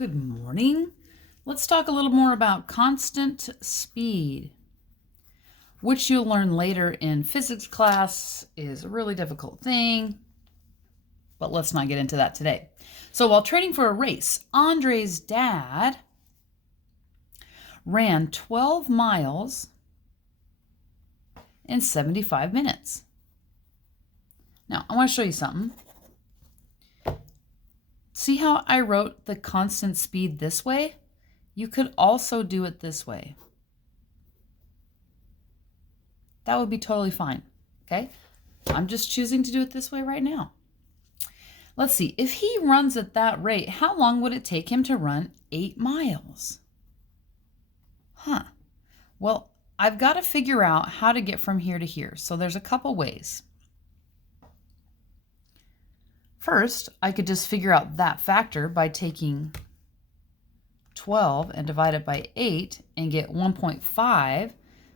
Good morning. Let's talk a little more about constant speed, which you'll learn later in physics class is a really difficult thing, but let's not get into that today. So while training for a race, Andre's dad ran 12 miles in 75 minutes. Now, I want to show you something. See how I wrote the constant speed this way? You could also do it this way. That would be totally fine, okay? I'm just choosing to do it this way right now. Let's see, if he runs at that rate, how long would it take him to run 8 miles? Well, I've got to figure out how to get from here to here. So there's a couple ways. First, I could just figure out that factor by taking 12 and divide it by 8 and get 1.5.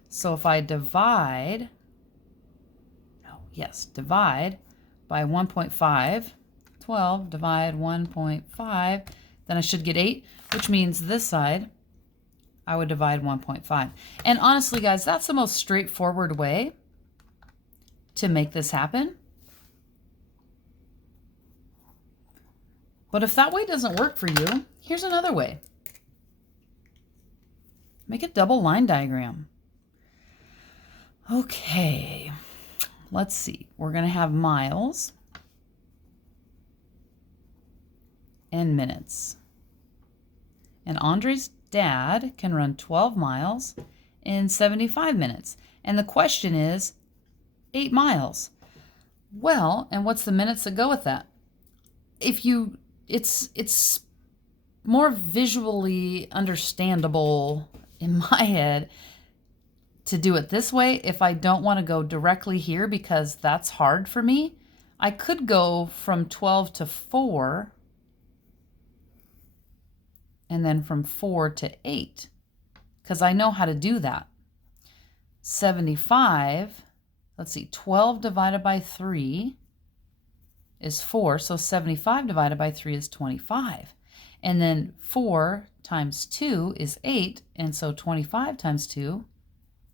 So if I divide by 1.5, 12 divide 1.5, then I should get 8, which means this side I would divide 1.5. And honestly, guys, that's the most straightforward way to make this happen. But if that way doesn't work for you, here's another way. Make a double line diagram. Okay, let's see. We're going to have miles and minutes. And Andre's dad can run 12 miles in 75 minutes. And the question is 8 miles. Well, and what's the minutes that go with that? It's more visually understandable in my head to do it this way if I don't want to go directly here because that's hard for me. I could go from 12 to 4 and then from 4 to 8 because I know how to do that. 75, let's see, 12 divided by 3 is 4, so 75 divided by 3 is 25. And then 4 times 2 is 8, and so 25 times 2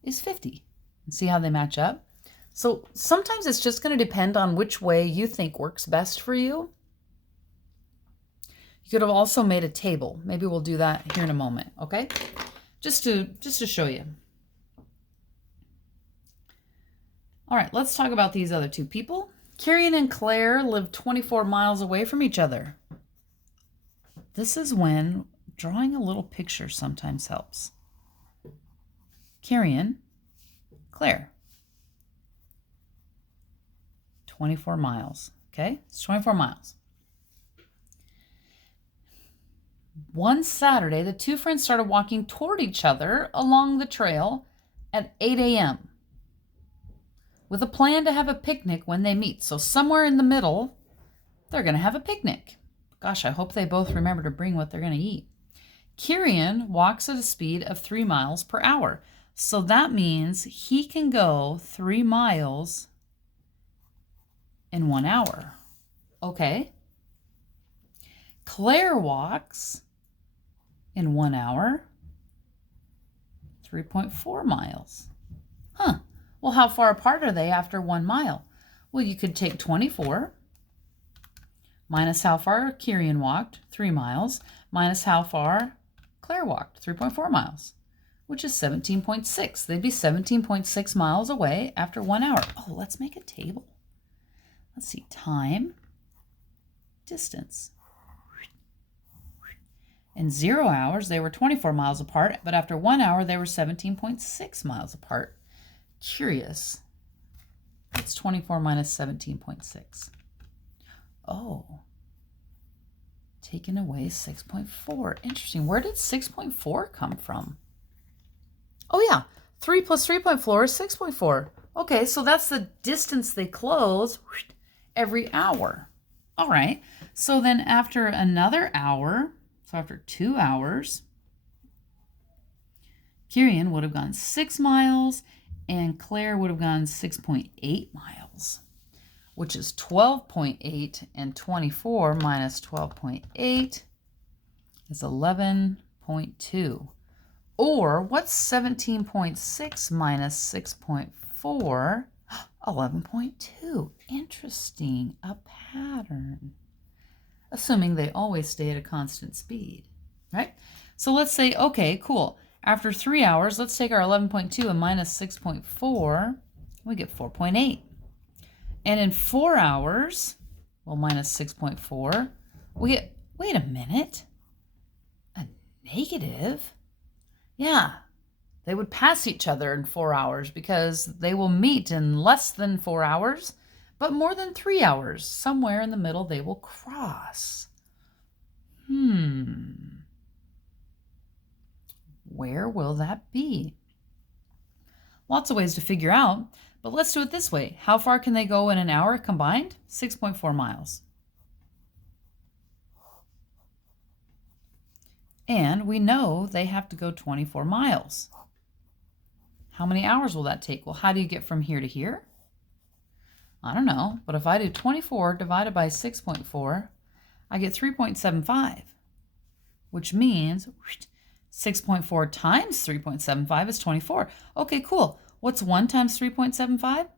is 50. And see how they match up? So sometimes it's just going to depend on which way you think works best for you. You could have also made a table. Maybe we'll do that here in a moment, okay? Just to show you. All right, let's talk about these other two people. Kieran and Claire live 24 miles away from each other. This is when drawing a little picture sometimes helps. Kieran, Claire. 24 miles, okay? It's 24 miles. One Saturday, the two friends started walking toward each other along the trail at 8 a.m. with a plan to have a picnic when they meet. So somewhere in the middle, they're going to have a picnic. Gosh, I hope they both remember to bring what they're going to eat. Kieran walks at a speed of 3 miles per hour. So that means he can go 3 miles in 1 hour. Okay. Claire walks in 1 hour 3.4 miles. Well, how far apart are they after 1 mile? Well, you could take 24 minus how far Kieran walked, 3 miles, minus how far Claire walked, 3.4 miles, which is 17.6. They'd be 17.6 miles away after 1 hour. Oh, let's make a table. Let's see, time, distance. In 0 hours, they were 24 miles apart, but after 1 hour, they were 17.6 miles apart. Curious. What's 24 minus 17.6? Oh. Taken away 6.4. Interesting. Where did 6.4 come from? Oh, yeah. 3 plus 3.4 is 6.4. Okay, so that's the distance they close every hour. All right. So then after another hour, so after 2 hours, Kieran would have gone 6 miles and Claire would have gone 6.8 miles, which is 12.8, and 24 minus 12.8 is 11.2. Or what's 17.6 minus 6.4? 11.2. Interesting. A pattern. Assuming they always stay at a constant speed, right? So let's say, okay, cool. After 3 hours, let's take our 11.2 and minus 6.4. We get 4.8. And in 4 hours, well, minus 6.4, we get, wait a minute, a negative? Yeah, they would pass each other in 4 hours because they will meet in less than 4 hours, but more than 3 hours. Somewhere in the middle, they will cross. Where will that be? Lots of ways to figure out, but let's do it this way. How far can they go in an hour combined? 6.4 miles. And we know they have to go 24 miles. How many hours will that take? Well, how do you get from here to here? I don't know, but if I do 24 divided by 6.4, I get 3.75, which means 6.4 times 3.75 is 24. Okay, cool. What's 1 times 3.75?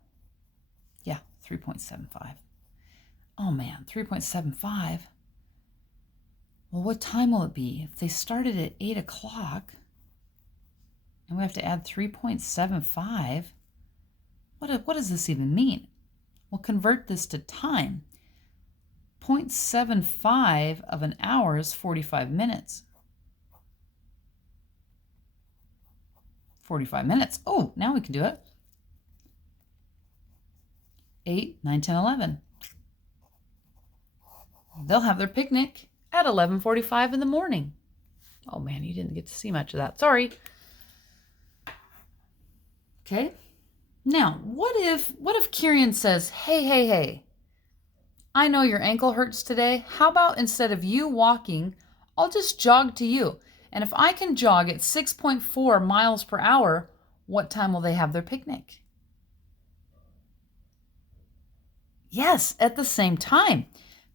Yeah, 3.75. Oh man, 3.75. Well, what time will it be? If they started at 8 o'clock and we have to add 3.75, what does this even mean? We'll convert this to time. 0.75 of an hour is 45 minutes. 45 minutes. Oh, now we can do it. 8, 9, 10, 11. They'll have their picnic at 11:45 in the morning. Oh man, you didn't get to see much of that. Sorry. Okay. Now, what if Kieran says, hey, I know your ankle hurts today. How about instead of you walking, I'll just jog to you. And if I can jog at 6.4 miles per hour, what time will they have their picnic? Yes, at the same time.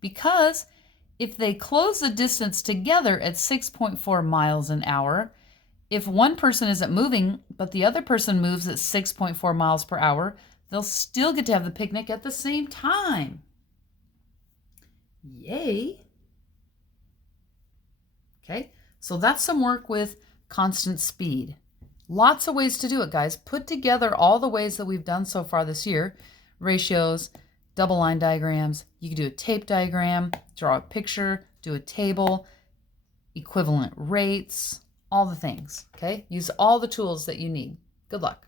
Because if they close the distance together at 6.4 miles an hour, if one person isn't moving, but the other person moves at 6.4 miles per hour, they'll still get to have the picnic at the same time. Yay. Okay, so that's some work with constant speed. Lots of ways to do it, guys. Put together all the ways that we've done so far this year. Ratios, double line diagrams. You can do a tape diagram, draw a picture, do a table, equivalent rates, all the things, okay? Use all the tools that you need. Good luck.